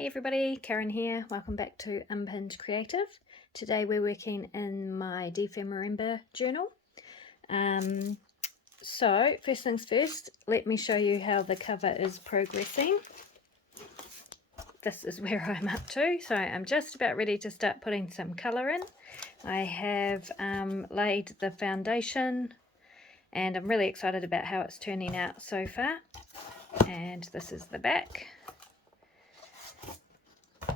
Hey everybody, Karen here. Welcome back to Unpinned Creative. Today we're working in my Marimba journal. So first things first, let me show you how the cover is progressing. This is where I'm up to. So I'm just about ready to start putting some colour in. I have laid the foundation and I'm really excited about how it's turning out so far. And this is the back.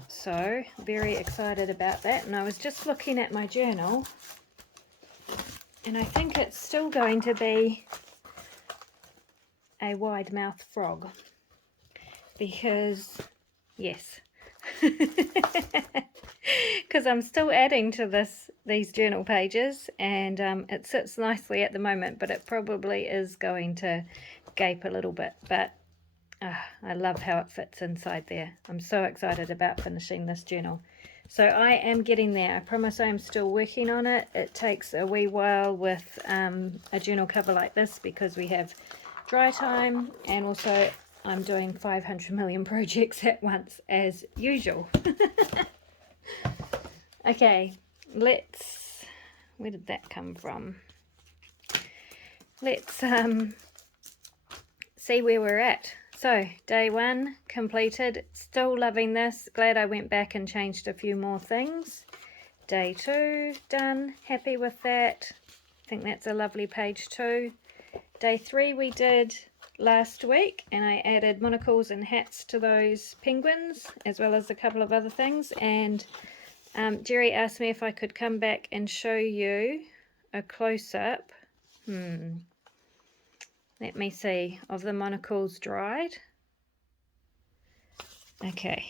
So very excited about that, and I was just looking at my journal and I think it's still going to be a wide mouth frog because yes because I'm still adding to these journal pages, and it sits nicely at the moment, but it probably is going to gape a little bit, but I love how it fits inside there. I'm so excited about finishing this journal. So I am getting there. I promise I am still working on it. It takes a wee while with a journal cover like this because we have dry time, and also I'm doing 500 million projects at once as usual. Okay, where did that come from? Let's see where we're at. So day one completed, still loving this, glad I went back and changed a few more things. Day two done, happy with that, I think that's a lovely page too. Day three we did last week, and I added monocles and hats to those penguins as well as a couple of other things, and Jerry asked me if I could come back and show you a close-up. Let me see, of the monocles dried. Okay.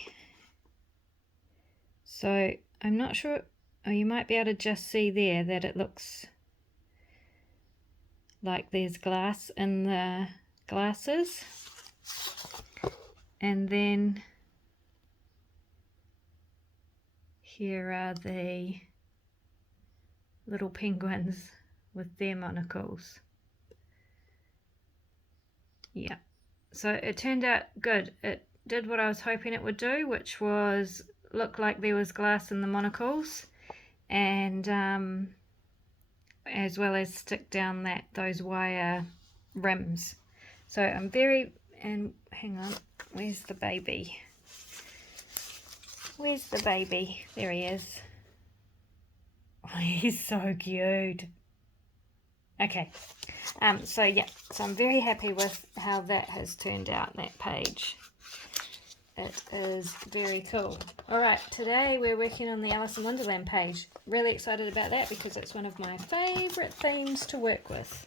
So I'm not sure, oh, you might be able to just see there that it looks like there's glass in the glasses. And then here are the little penguins with their monocles. Yeah, so it turned out good. It did what I was hoping it would do, which was look like there was glass in the monocles, and as well as stick down those wire rims. So I'm very, and hang on, where's the baby? Where's the baby? There he is. Oh, he's so cute. Okay, so yeah, so I'm very happy with how that has turned out, that page. It is very cool. Alright, today we're working on the Alice in Wonderland page. Really excited about that because it's one of my favourite themes to work with.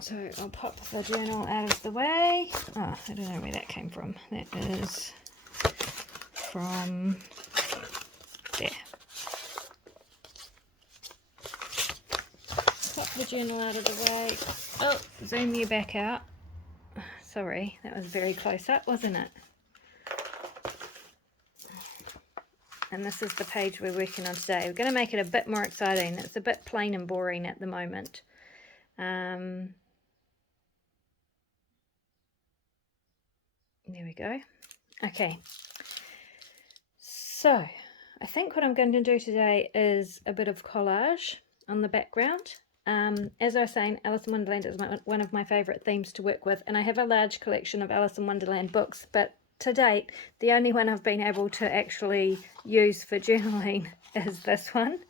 So I'll pop the journal out of the way. Oh, I don't know where that came from. That is from there. Pop the journal out of the way. Oh, zoom you back out. Sorry, that was very close up, wasn't it? And this is the page we're working on today. We're going to make it a bit more exciting. It's a bit plain and boring at the moment. There we go. Okay. So, I think what I'm going to do today is a bit of collage on the background. As I was saying, Alice in Wonderland is one of my favourite themes to work with, and I have a large collection of Alice in Wonderland books, but to date, the only one I've been able to actually use for journaling is this one,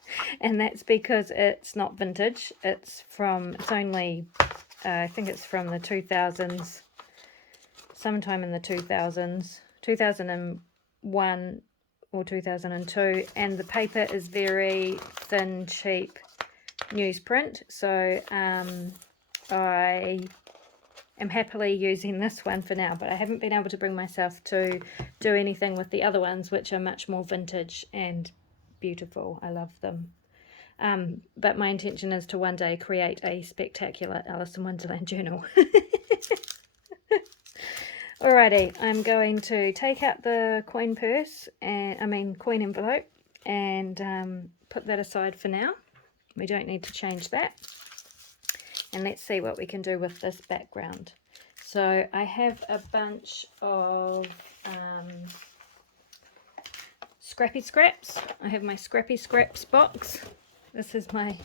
and that's because it's not vintage. It's only, I think it's from the 2000s, sometime in the 2000s, 2001 or 2002, and the paper is very thin, cheap newsprint, so I am happily using this one for now, but I haven't been able to bring myself to do anything with the other ones, which are much more vintage and beautiful. I love them. But my intention is to one day create a spectacular Alice in Wonderland journal. Alrighty, I'm going to take out the coin purse, coin envelope, and put that aside for now. We don't need to change that. And let's see what we can do with this background. So I have a bunch of scrappy scraps. I have my scrappy scraps box. This is my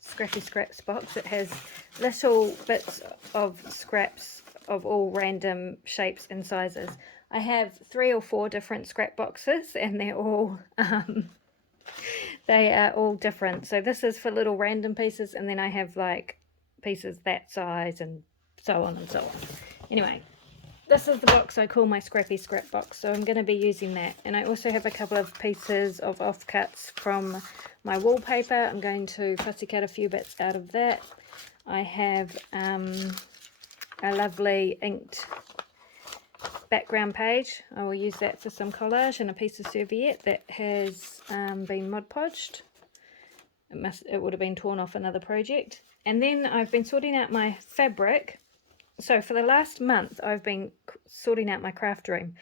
scrappy scraps box. It has little bits of scraps of all random shapes and sizes. I have 3 or 4 different scrap boxes, and they're all they are all different. So this is for little random pieces, and then I have like pieces that size and so on and so on. Anyway, this is the box I call my scrappy scrap box, so I'm going to be using that. And I also have a couple of pieces of offcuts from my wallpaper. I'm going to fussy cut a few bits out of that. I have a lovely inked background page. I will use that for some collage, and a piece of serviette that has been Mod Podged. It would have been torn off another project. And then I've been sorting out my fabric. So for the last month I've been sorting out my craft room,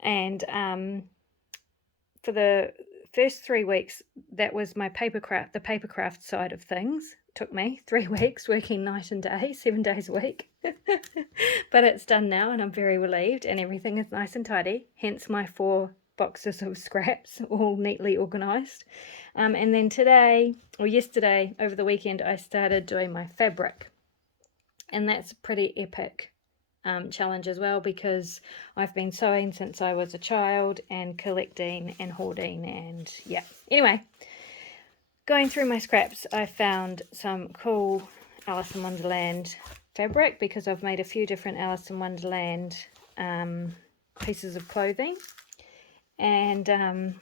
and for the first 3 weeks that was my the paper craft side of things. It took me 3 weeks working night and day, 7 days a week. But it's done now, and I'm very relieved, and everything is nice and tidy, hence my 4 boxes of scraps all neatly organized. And then today, or yesterday, over the weekend, I started doing my fabric. And that's a pretty epic challenge as well, because I've been sewing since I was a child, and collecting and hoarding, and yeah. Anyway, going through my scraps, I found some cool Alice in Wonderland fabric, because I've made a few different Alice in Wonderland pieces of clothing. And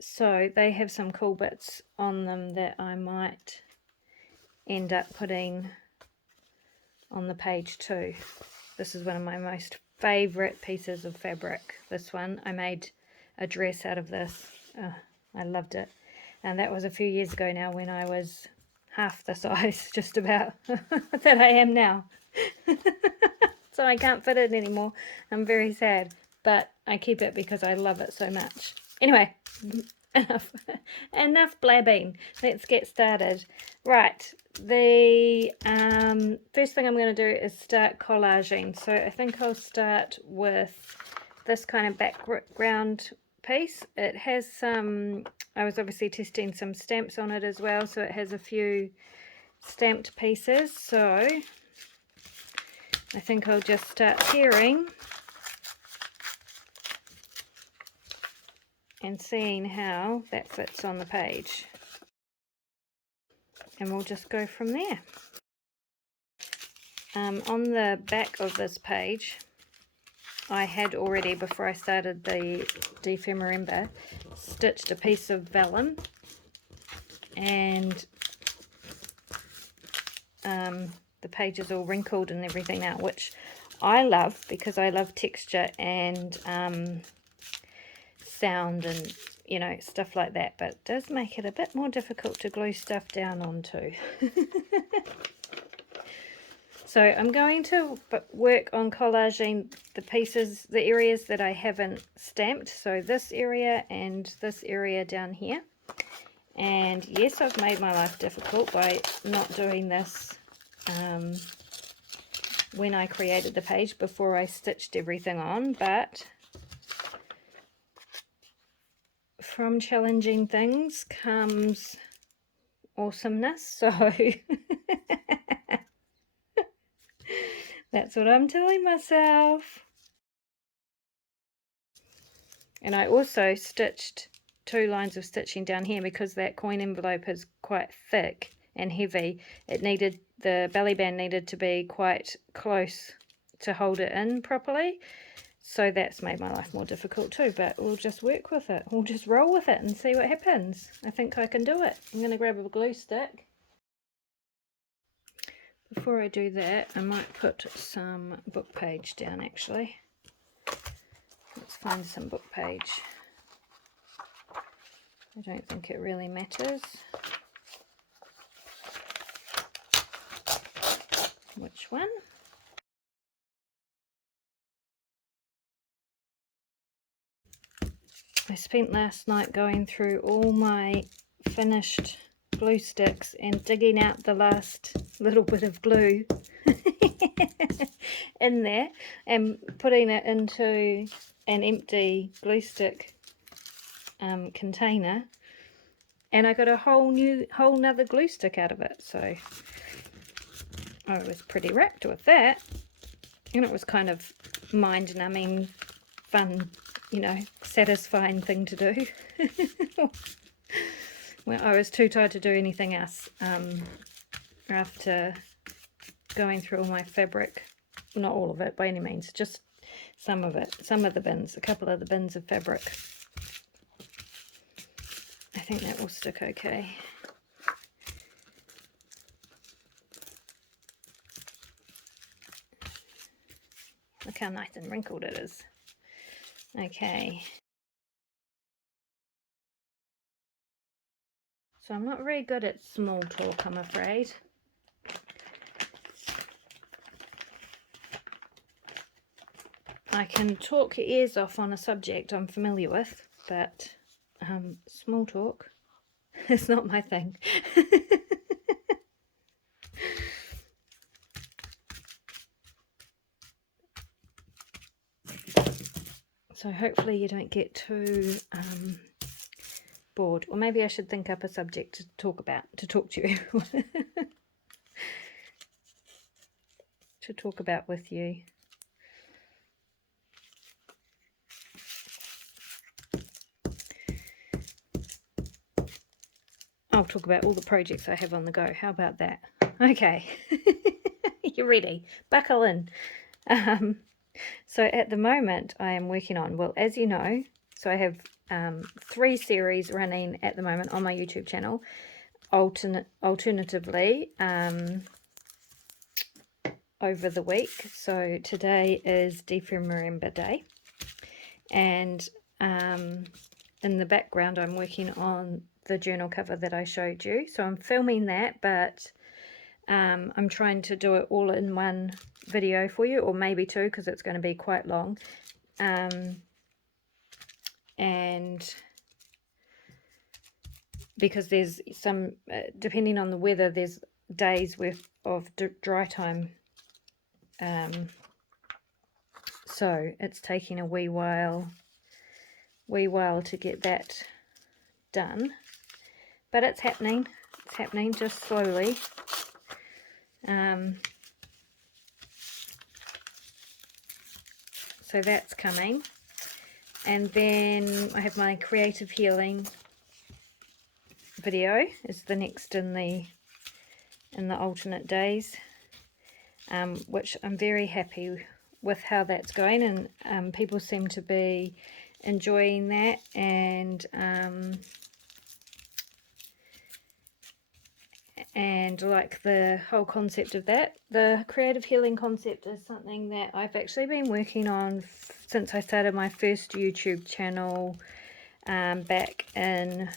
so they have some cool bits on them that I might end up putting on the page too. This is one of my most favorite pieces of fabric. This one, I made a dress out of this. I loved it, and that was a few years ago now, when I was half the size just about that I am now. So I can't fit it anymore. I'm very sad, but I keep it because I love it so much. Anyway, enough blabbing. Let's get started. Right, the first thing I'm going to do is start collaging. So I think I'll start with this kind of background piece. It has some, I was obviously testing some stamps on it as well, so it has a few stamped pieces. So I think I'll just start tearing and seeing how that fits on the page, and we'll just go from there. On the back of this page, I had already, before I started the Marimba, stitched a piece of vellum, and the page is all wrinkled and everything now, which I love, because I love texture and sound and, you know, stuff like that, but it does make it a bit more difficult to glue stuff down onto. So I'm going to work on collaging the pieces, the areas that I haven't stamped, so this area and this area down here. And yes, I've made my life difficult by not doing this when I created the page, before I stitched everything on, but from challenging things comes awesomeness, so that's what I'm telling myself. And I also stitched 2 lines of stitching down here, because that coin envelope is quite thick and heavy. It needed, the belly band needed to be quite close to hold it in properly. So that's made my life more difficult too, but we'll just work with it. We'll just roll with it and see what happens. I think I can do it. I'm going to grab a glue stick. Before I do that, I might put some book page down actually. Let's find some book page. I don't think it really matters which one. I spent last night going through all my finished glue sticks and digging out the last little bit of glue in there and putting it into an empty glue stick container, and I got a whole nother glue stick out of it. So I was pretty rapt with that, and it was kind of mind-numbing, fun, you know, satisfying thing to do. Well, I was too tired to do anything else after going through all my fabric. Not all of it by any means, just some of it, some of the bins, a couple of the bins of fabric. I think that will stick okay. Look how nice and wrinkled it is. Okay. So I'm not very good at small talk, I'm afraid. I can talk your ears off on a subject I'm familiar with, but small talk is not my thing. So hopefully you don't get too bored. Or maybe I should think up a subject to talk to you. To talk about with you. I'll talk about all the projects I have on the go. How about that? Okay. You're ready. Buckle in. So at the moment I am working on, well, as you know, so I have 3 series running at the moment on my YouTube channel. Alternatively, over the week. So today is December Day, and in the background I'm working on the journal cover that I showed you. So I'm filming that, but I'm trying to do it all in one video for you, or maybe 2, because it's going to be quite long. And because there's some, depending on the weather, there's days worth of dry time. So it's taking a wee while to get that done, but it's happening. It's happening just slowly. So that's coming, and then I have my creative healing video is the next in the alternate days, which I'm very happy with how that's going, and people seem to be enjoying that, and like the whole concept of that. The creative healing concept is something that I've actually been working on since I started my first YouTube channel back in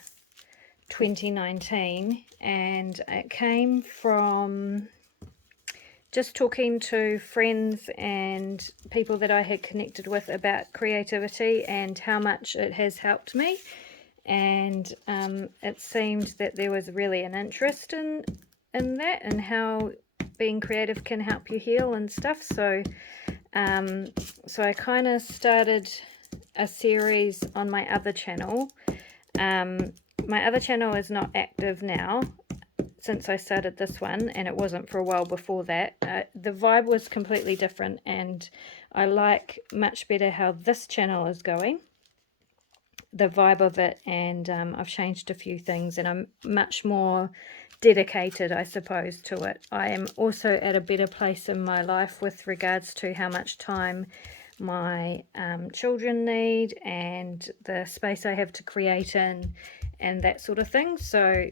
2019, and it came from just talking to friends and people that I had connected with about creativity and how much it has helped me. And it seemed that there was really an interest in that, and how being creative can help you heal and stuff. So so I kind of started a series on my other channel. My other channel is not active now since I started this one, and it wasn't for a while before that. The vibe was completely different, and I like much better how this channel is going, the vibe of it, and I've changed a few things, and I'm much more dedicated, I suppose, to it. I am also at a better place in my life with regards to how much time my children need, and the space I have to create in, and that sort of thing. So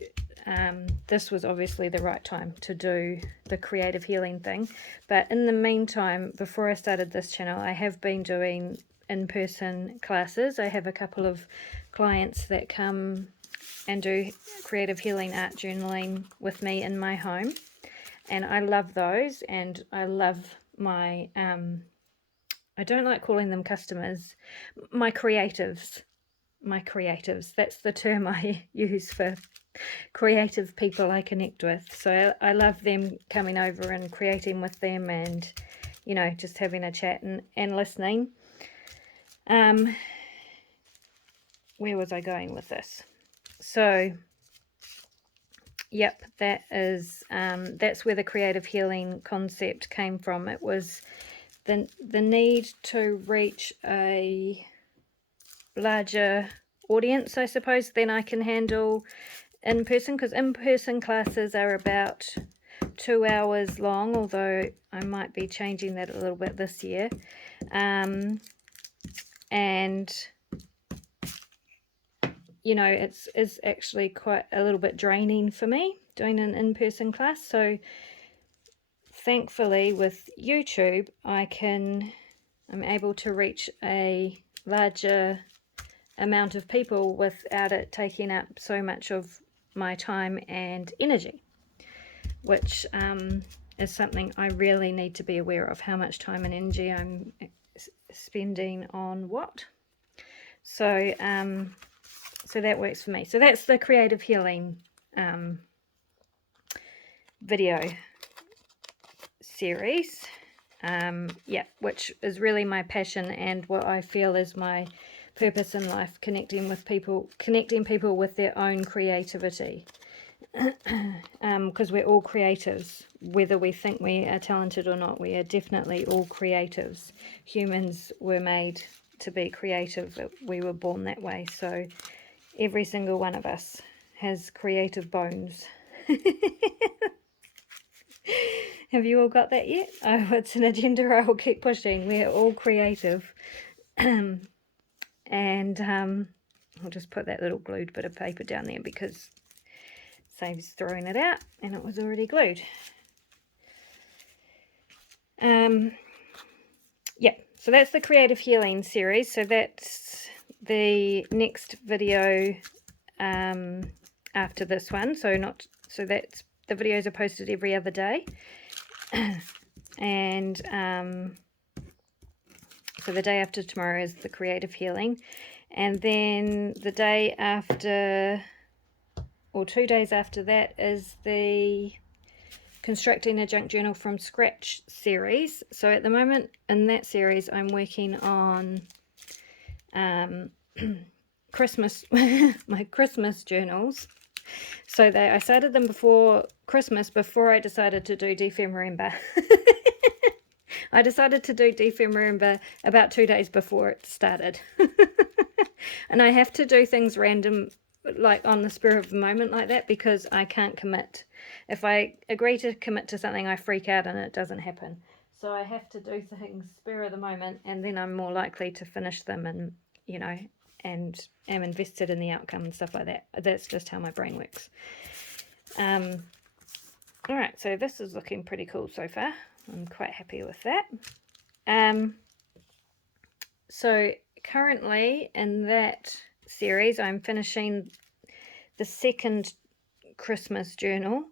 this was obviously the right time to do the creative healing thing. But in the meantime, before I started this channel, I have been doing in-person classes. I have a couple of clients that come and do creative healing art journaling with me in my home, and I love those, and I love my I don't like calling them customers, my creatives, that's the term I use for creative people I connect with. So I love them coming over and creating with them, and you know, just having a chat and listening. where was I going with this? So yep, that is that's where the creative healing concept came from. It was the need to reach a larger audience, I suppose, than I can handle in person, because in-person classes are about 2 hours long, although I might be changing that a little bit this year. And you know, it's actually quite a little bit draining for me doing an in-person class. So thankfully with YouTube I'm able to reach a larger amount of people without it taking up so much of my time and energy, which is something I really need to be aware of, how much time and energy I'm spending on what. So so that works for me. So that's the creative healing video series, yeah, which is really my passion and what I feel is my purpose in life, connecting people with their own creativity, because we're all creatives, whether we think we are talented or not. We are definitely all creatives. Humans were made to be creative. We were born that way. So every single one of us has creative bones. Have you all got that yet? Oh, it's an agenda I will keep pushing. We're all creative. And I'll just put that little glued bit of paper down there because it saves throwing it out, and it was already glued. Yeah, so that's the creative healing series. So that's the next video after this one. So that's the videos are posted every other day. And so the day after tomorrow is the creative healing, and then the day after, or 2 days after that, is the constructing a junk journal from scratch series. So at the moment in that series I'm working on Christmas my Christmas journals. So I started them before Christmas, before I decided to do December. I decided to do December about 2 days before it started. And I have to do things random, like on the spur of the moment like that, because I can't commit. If I agree to commit to something, I freak out and it doesn't happen. So I have to do things spur of the moment, and then I'm more likely to finish them, and you know, and am invested in the outcome and stuff like that. That's just how my brain works. All right, so this is looking pretty cool so far. I'm quite happy with that. So currently in that series, I'm finishing the second Christmas journal.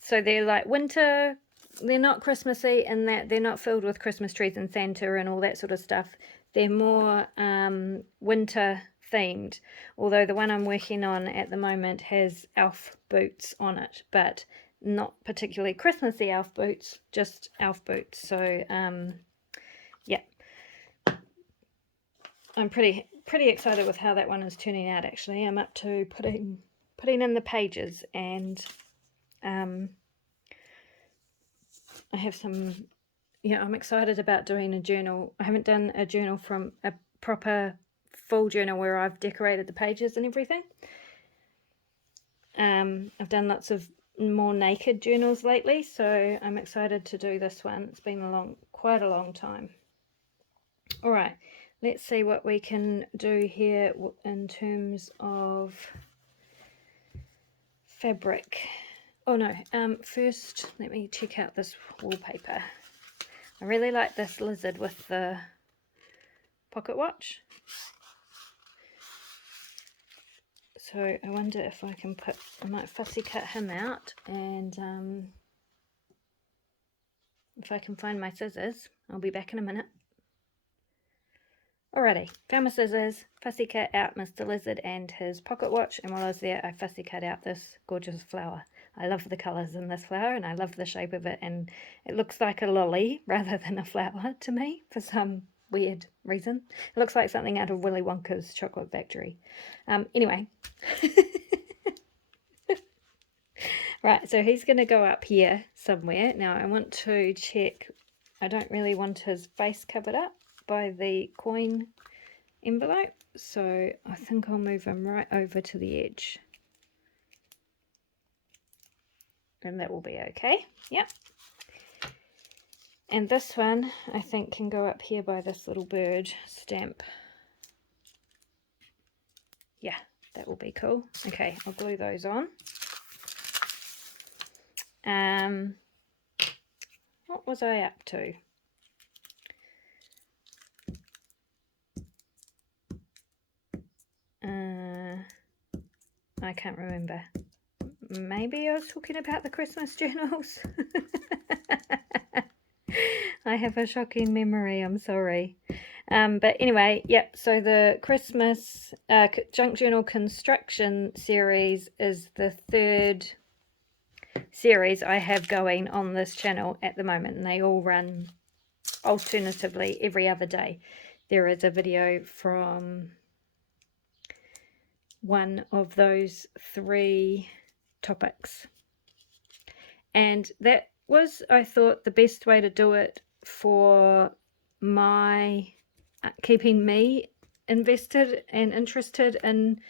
So they're like winter, they're not Christmassy in that they're not filled with Christmas trees and Santa and all that sort of stuff. They're more winter themed, although the one I'm working on at the moment has elf boots on it, but not particularly Christmassy elf boots, just elf boots. So yeah, I'm pretty excited with how that one is turning out. Actually, I'm up to putting in the pages, and I have some, yeah, I'm excited about doing a journal. I haven't done a journal from a proper full journal where I've decorated the pages and everything. I've done lots of more naked journals lately, so I'm excited to do this one. It's been quite a long time. All right, let's see what we can do here in terms of fabric. Oh no, first let me check out this wallpaper. I really like this lizard with the pocket watch. So I wonder if I can I might fussy cut him out, and if I can find my scissors, I'll be back in a minute. Alrighty, found my scissors, fussy cut out Mr. Lizard and his pocket watch, and while I was there I fussy cut out this gorgeous flower. I love the colours in this flower, and I love the shape of it, and it looks like a lily rather than a flower to me for some weird reason. It looks like something out of Willy Wonka's chocolate factory. Anyway. Right, so he's going to go up here somewhere. Now I want to check, I don't really want his face covered up by the coin envelope, so I think I'll move him right over to the edge. And that will be okay. Yep. And this one I think can go up here by this little bird stamp. Yeah, that will be cool. Okay, I'll glue those on. What was I up to? I can't remember. Maybe I was talking about the Christmas journals. I have a shocking memory, I'm sorry. But anyway, yep, so the Christmas Junk Journal Construction series is the third series I have going on this channel at the moment, and they all run alternatively every other day. There is a video from one of those 3 topics, and that was, I thought, the best way to do it for my keeping me invested and interested in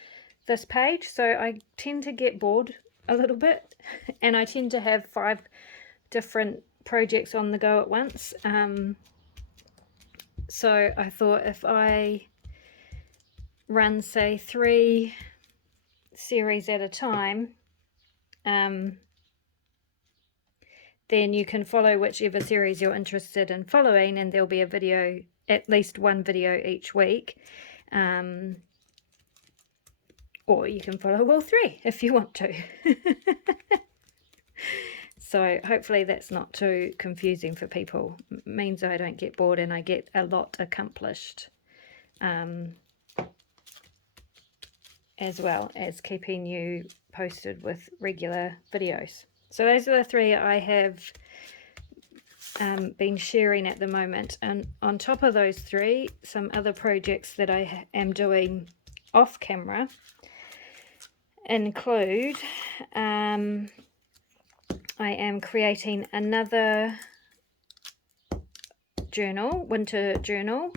this page. So I tend to get bored a little bit, and I tend to have 5 different projects on the go at once. So I thought if I run, say, 3 series at a time, then you can follow whichever series you're interested in following, and there'll be a video, at least one video each week. Or you can follow all 3 if you want to. So hopefully that's not too confusing for people. It means I don't get bored and I get a lot accomplished, as well as keeping you posted with regular videos. So those are the 3 I have been sharing at the moment. And on top of those 3, some other projects that I am doing off camera include, I am creating another journal, winter journal,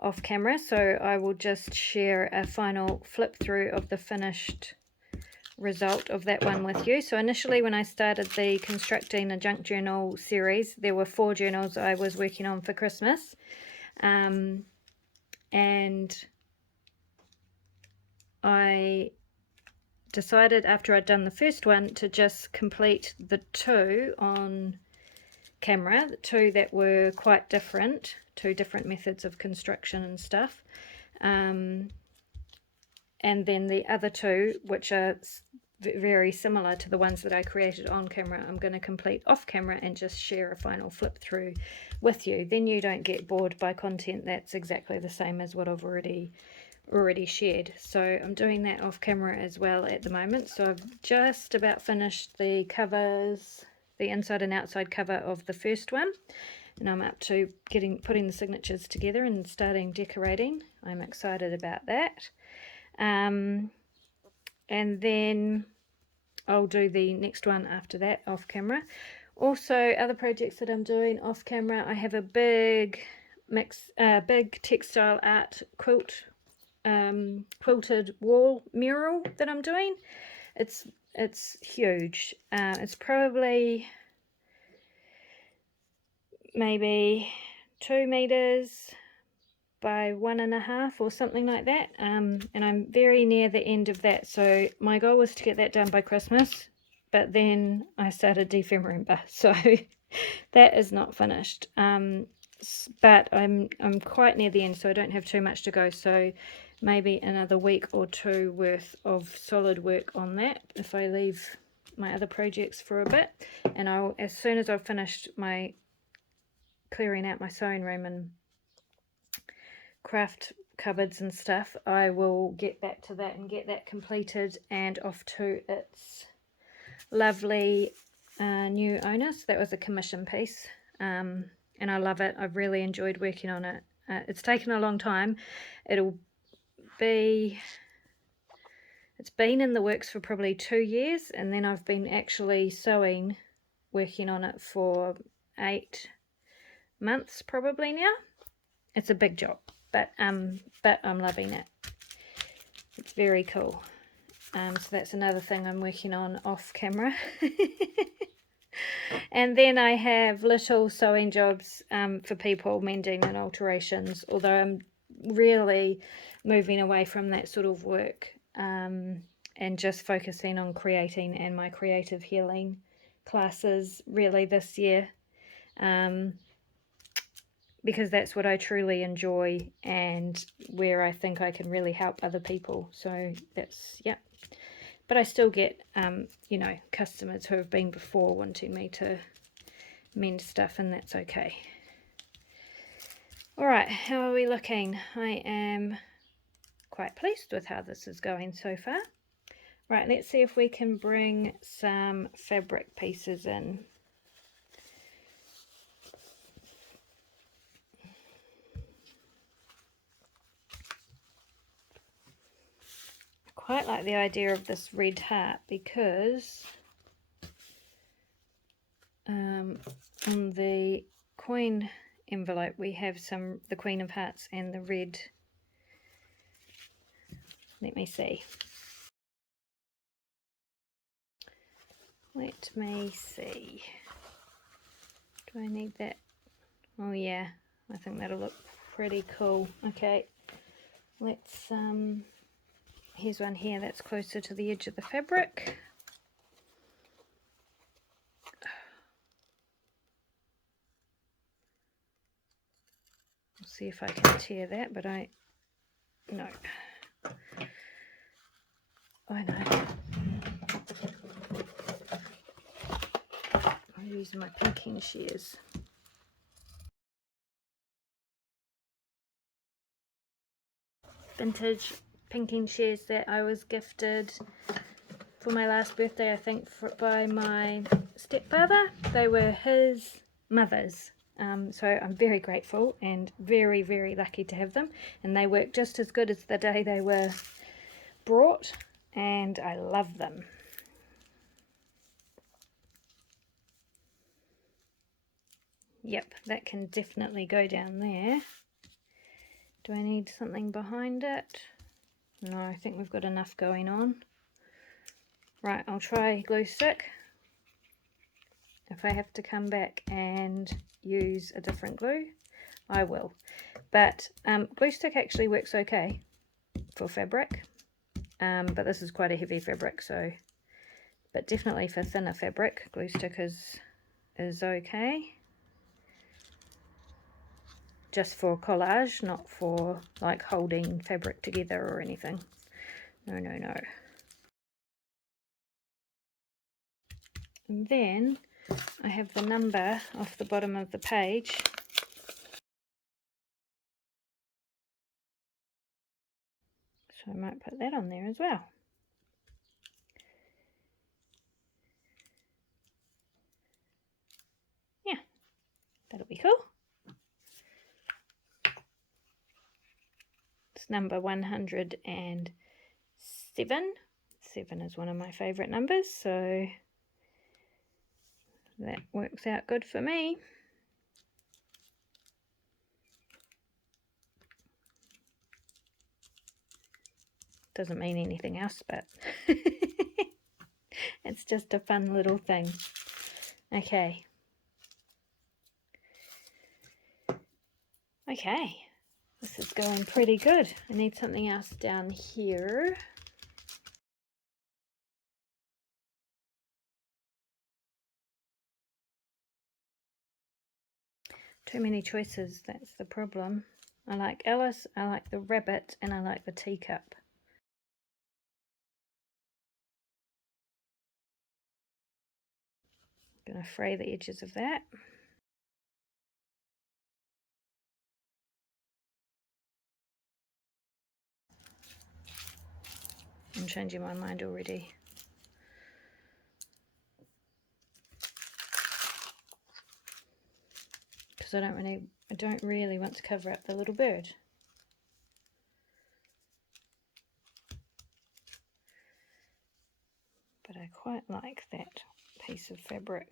off camera. So I will just share a final flip through of the finished result of that one with you. So initially, when I started the Constructing a Junk Journal series, there were 4 journals I was working on for Christmas, and I decided after I'd done the first one to just complete the 2 on camera, the 2 that were quite different, 2 different methods of construction and stuff, and then the other 2, which are very similar to the ones that I created on camera, I'm going to complete off camera and just share a final flip through with you. Then you don't get bored by content that's exactly the same as what I've already shared. So I'm doing that off camera as well at the moment. So I've just about finished the covers, the inside and outside cover of the first one, and I'm up to putting the signatures together and starting decorating. I'm excited about that. And then I'll do the next one after that off camera. Also, other projects that I'm doing off camera, I have a big textile art quilted wall mural that I'm doing. It's huge. It's probably maybe 2 meters by 1.5 or something like that, and I'm very near the end of that. So my goal was to get that done by Christmas, but then I started December, so that is not finished. But I'm quite near the end, so I don't have too much to go. So maybe another week or 2 worth of solid work on that if I leave my other projects for a bit. And I'll, as soon as I've finished my clearing out my sewing room and craft cupboards and stuff, I will get back to that and get that completed and off to its lovely new owner. So that was a commission piece, and and I love it. I've really enjoyed working on it. It's taken a long time. It's been in the works for probably 2 years, and then I've been actually working on it for 8 months probably now. It's a big job, but I'm loving it. It's very cool. So that's another thing I'm working on off camera. And then I have little sewing jobs for people, mending and alterations, although I'm really moving away from that sort of work and just focusing on creating and my creative healing classes really this year, because that's what I truly enjoy and where I think I can really help other people. So that's, yeah. But I still get, you know, customers who have been before wanting me to mend stuff, and that's okay. All right, how are we looking? I am quite pleased with how this is going so far. Right, let's see if we can bring some fabric pieces in. I quite like the idea of this red heart because on the coin envelope we have the Queen of Hearts and the red. Let me see. Let me see. Do I need that? Oh yeah, I think that'll look pretty cool. Okay, let's here's one here that's closer to the edge of the fabric. I'll see if I can tear that, but no. I know. I'll use my pinking shears. Vintage pinking shears that I was gifted for my last birthday, I think, by my stepfather. They were his mother's. So I'm very grateful and very, very lucky to have them. And they work just as good as the day they were brought, and I love them. Yep, that can definitely go down there. Do I need something behind it? No, I think we've got enough going on. Right, I'll try glue stick. If I have to come back and use a different glue, I will. But glue stick actually works okay for fabric. But this is quite a heavy fabric, so, but definitely for thinner fabric, glue stick is okay. Just for collage, not for like holding fabric together or anything. No, no, no. And then I have the number off the bottom of the page. So I might put that on there as well. Yeah, that'll be cool. It's number 107. 7 is one of my favourite numbers, so that works out good for me. Doesn't mean anything else, but it's just a fun little thing. Okay. Okay, this is going pretty good. I need something else down here. Too many choices, that's the problem. I like Alice, I like the rabbit, and I like the teacup. I'm going to fray the edges of that. I'm changing my mind already. because I don't really want to cover up the little bird. But I quite like that piece of fabric.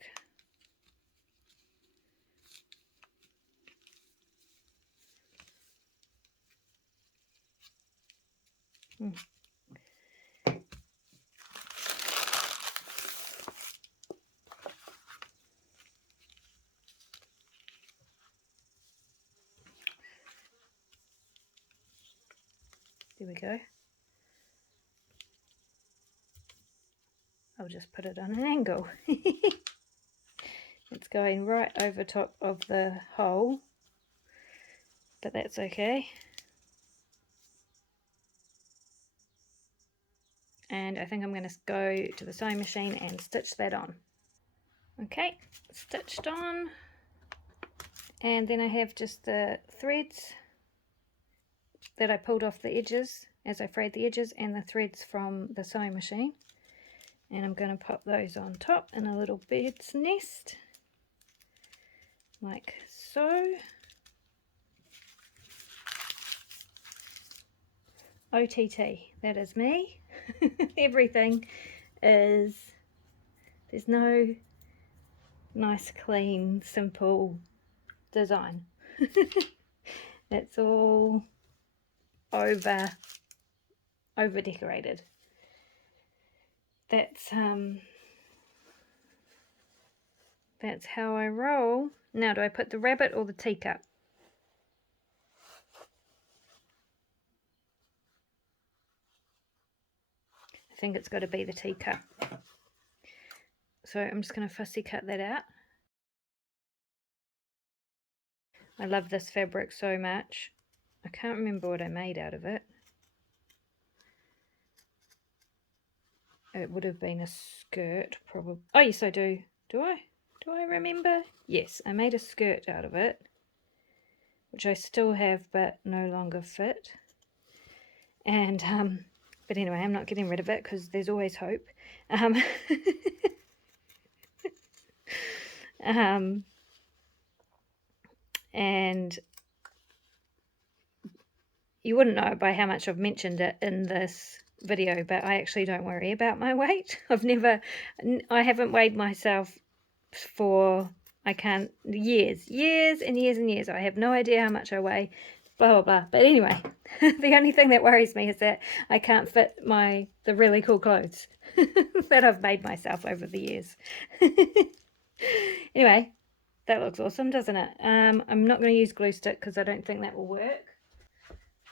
There we go. I'll just put it on an angle. It's going right over top of the hole, but that's okay. And I think I'm going to go to the sewing machine and stitch that on. Okay, stitched on. And then I have just the threads that I pulled off the edges as I frayed the edges, and the threads from the sewing machine. And I'm going to pop those on top in a little bird's nest, like so. OTT, that is me. Everything is, there's no nice, clean, simple design. It's all over decorated. That's how I roll. Now, do I put the rabbit or the teacup? I think it's got to be the teacup. So I'm just going to fussy cut that out. I love this fabric so much. I can't remember what I made out of it. It would have been a skirt, probably. Oh yes, I do. Do I remember? Yes, I made a skirt out of it, which I still have but no longer fit. And but anyway, I'm not getting rid of it because there's always hope. And you wouldn't know by how much I've mentioned it in this video, but I actually don't worry about my weight. I haven't weighed myself for, years and years. I have no idea how much I weigh, blah blah blah. But anyway, the only thing that worries me is that I can't fit the really cool clothes that I've made myself over the years. Anyway, that looks awesome, doesn't it? I'm not going to use glue stick because I don't think that will work.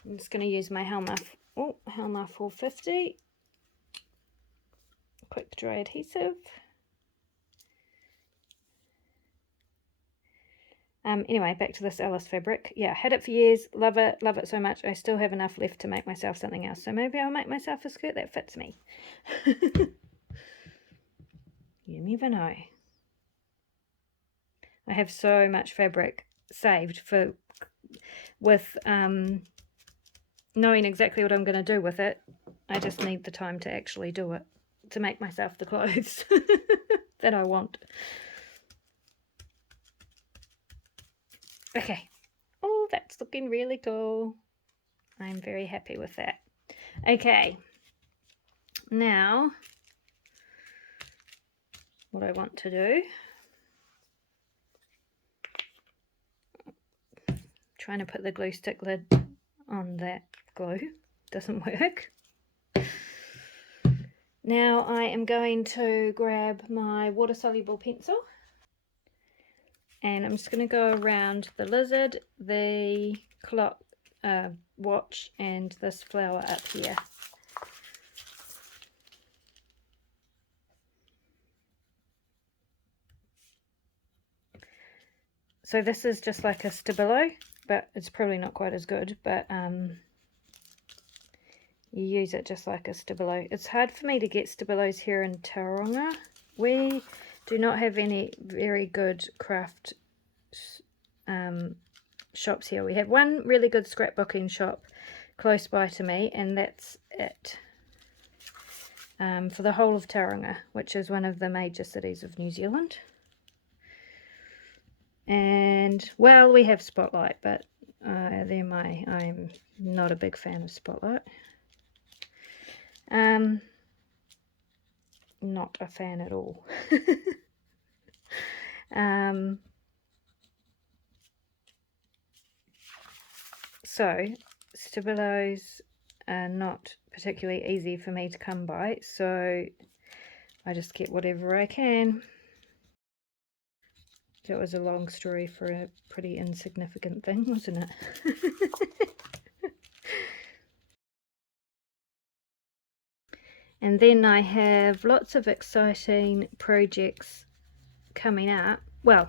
I'm just going to use my Helma 450 quick dry adhesive. Anyway, back to this Alice fabric. Yeah, had it for years, love it so much. I still have enough left to make myself something else, so maybe I'll make myself a skirt that fits me. You never know. I have so much fabric saved with knowing exactly what I'm going to do with it. I just need the time to actually do it, to make myself the clothes that I want. Okay. Oh, that's looking really cool. I'm very happy with that. Okay. Now, what I want to do, trying to put the glue stick lid on that glue, doesn't work. Now I am going to grab my water-soluble pencil, and I'm just going to go around the lizard, the clock, watch, and this flower up here. So this is just like a stabilo, but it's probably not quite as good, but you use it just like a stabilo. It's hard for me to get stabilos here in Tauranga. We do not have any very good craft shops here. We have one really good scrapbooking shop close by to me, and that's it for the whole of Tauranga, which is one of the major cities of New Zealand. And, well, we have Spotlight, but I'm not a big fan of Spotlight. Not a fan at all. So Stabilos are not particularly easy for me to come by, so I just get whatever I can. That was a long story for a pretty insignificant thing, wasn't it? And then I have lots of exciting projects coming up. Well,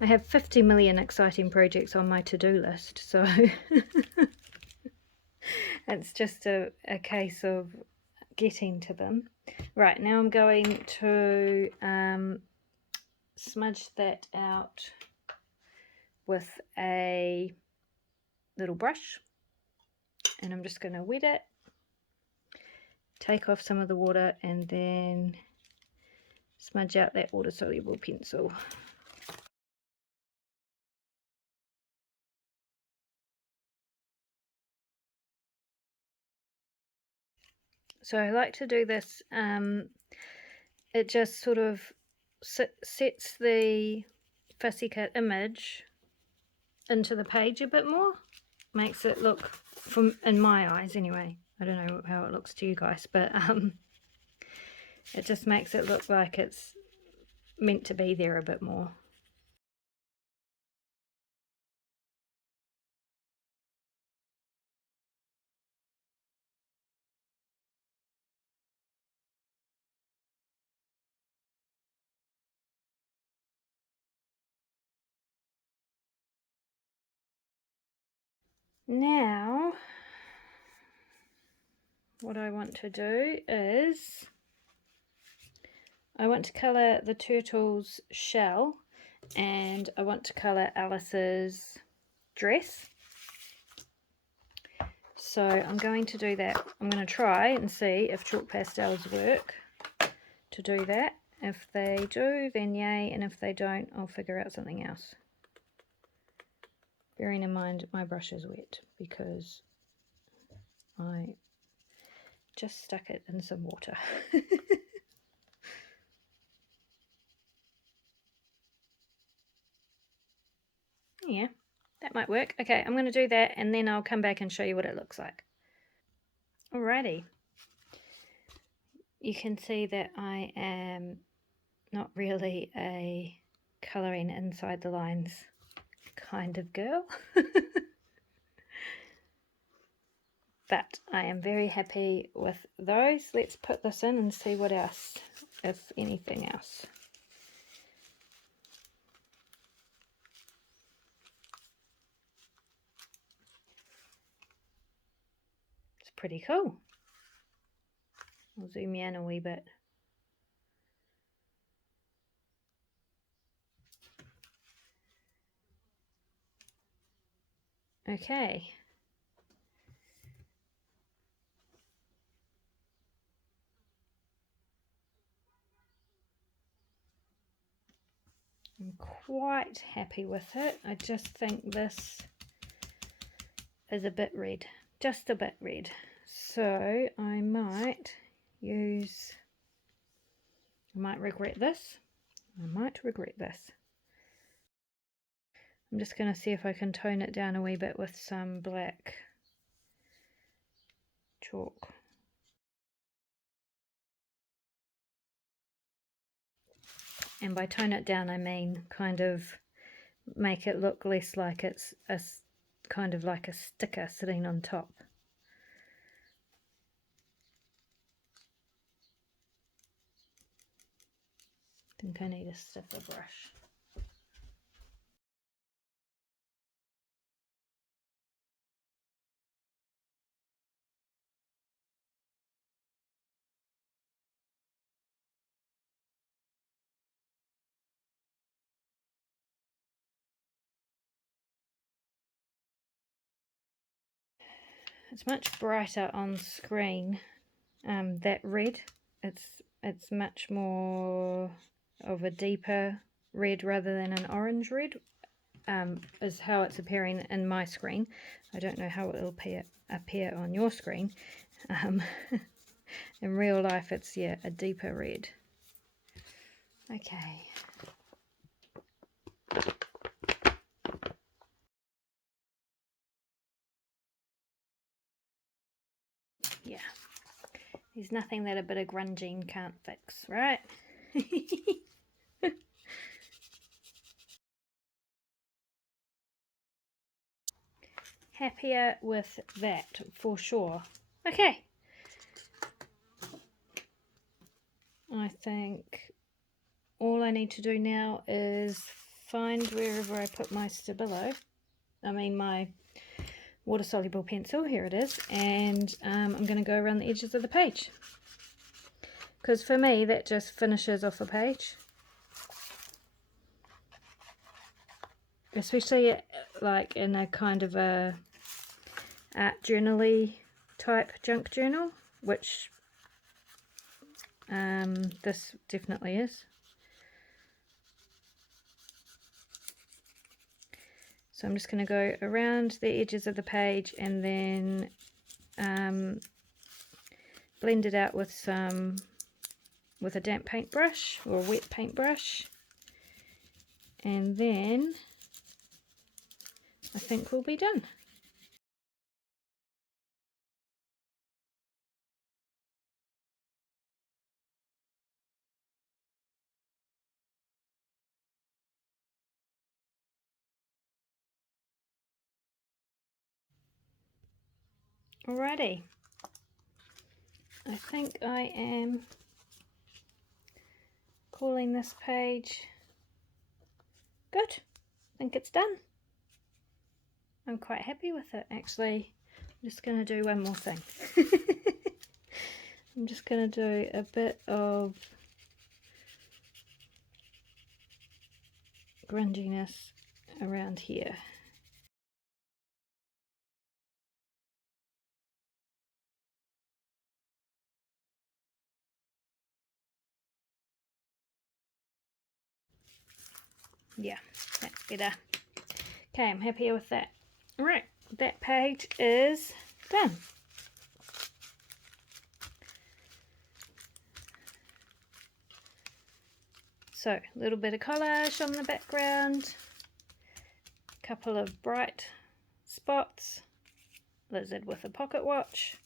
I have 50 million exciting projects on my to-do list, so it's just a case of getting to them. Right, now I'm going to smudge that out with a little brush, and I'm just going to wet it, take off some of the water, and then smudge out that water-soluble pencil. So I like to do this, it just sort of sets the fussy cut image into the page a bit more, makes it look, in my eyes anyway, I don't know how it looks to you guys, but it just makes it look like it's meant to be there a bit more. Now what I want to do is I want to colour the turtle's shell, and I want to colour Alice's dress. So I'm going to do that. I'm going to try and see if chalk pastels work to do that. If they do, then yay, and if they don't, I'll figure out something else. Bearing in mind my brush is wet because I just stuck it in some water. Yeah, that might work. Okay, I'm going to do that and then I'll come back and show you what it looks like. Alrighty. You can see that I am not really a colouring inside the lines kind of girl. But I am very happy with those. Let's put this in and see what else, if anything else. It's pretty cool. I'll zoom you in a wee bit. Okay. I'm quite happy with it. I just think this is a bit red, just a bit red. So I might regret this. I might regret this. I'm just going to see if I can tone it down a wee bit with some black chalk. And by tone it down, I mean kind of make it look less like it's kind of like a sticker sitting on top. I think I need a stiffer brush. It's much brighter on screen, that red. It's much more of a deeper red rather than an orange red, is how it's appearing in my screen. I don't know how it will appear on your screen. In real life it's, yeah, a deeper red. Okay. Yeah. There's nothing that a bit of grunging can't fix, right? Happier with that for sure. Okay. I think all I need to do now is find wherever I put my Stabilo, my water-soluble pencil, here it is, and I'm going to go around the edges of the page. Because for me, that just finishes off a page. Especially like in a kind of a art journal-y type junk journal, which this definitely is. So I'm just going to go around the edges of the page and then blend it out with a damp paintbrush or a wet paintbrush, and then I think we'll be done. Alrighty, I think I am calling this page good. I think it's done. I'm quite happy with it actually. I'm just going to do one more thing. I'm just going to do a bit of grunginess around here. Yeah, that's better. Okay, I'm happier with that. Alright, that page is done. So, a little bit of collage on the background, a couple of bright spots, lizard with a pocket watch,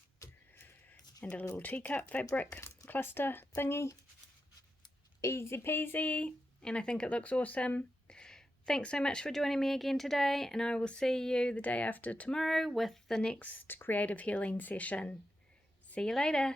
and a little teacup fabric cluster thingy. Easy peasy, and I think it looks awesome. Thanks so much for joining me again today, and I will see you the day after tomorrow with the next creative healing session. See you later.